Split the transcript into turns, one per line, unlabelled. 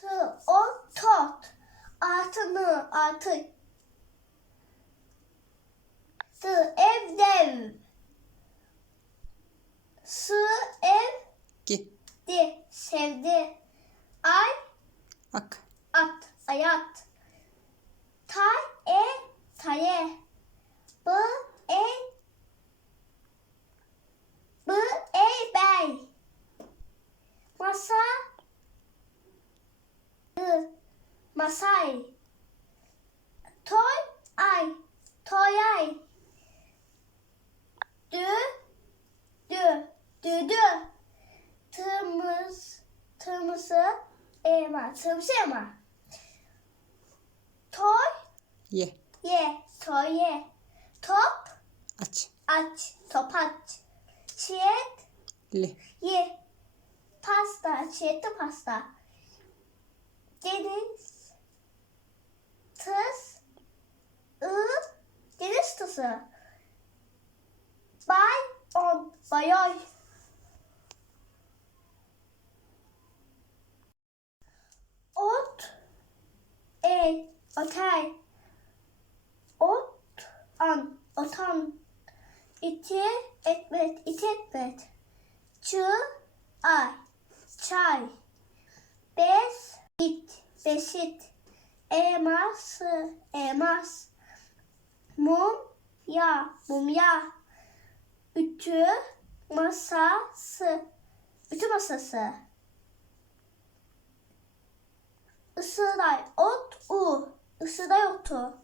Tı o tot. Artı artı. Tı ev dev. Sı ev
Gi.
di sevdi. Ay
Ak.
at ayat. Masay. Toy ay toy ay. Dü dü dü dü. Tırmız tırmızı elma tırmızı elma. Toy
Ye.
ye toy ye. Top
Aç.
aç top aç. Çiğet
Li.
ye. Pasta çiğetli pasta. Deniz tızı. Bay on bayoy. Ot el otel. Ot an otan. İti etmet iti etmet. Çı ay çay. Bez it beşit. Elması elmas. Mum ya mumya. Ütü masası. Ütü masası. Isıray ot u. Isıray otu.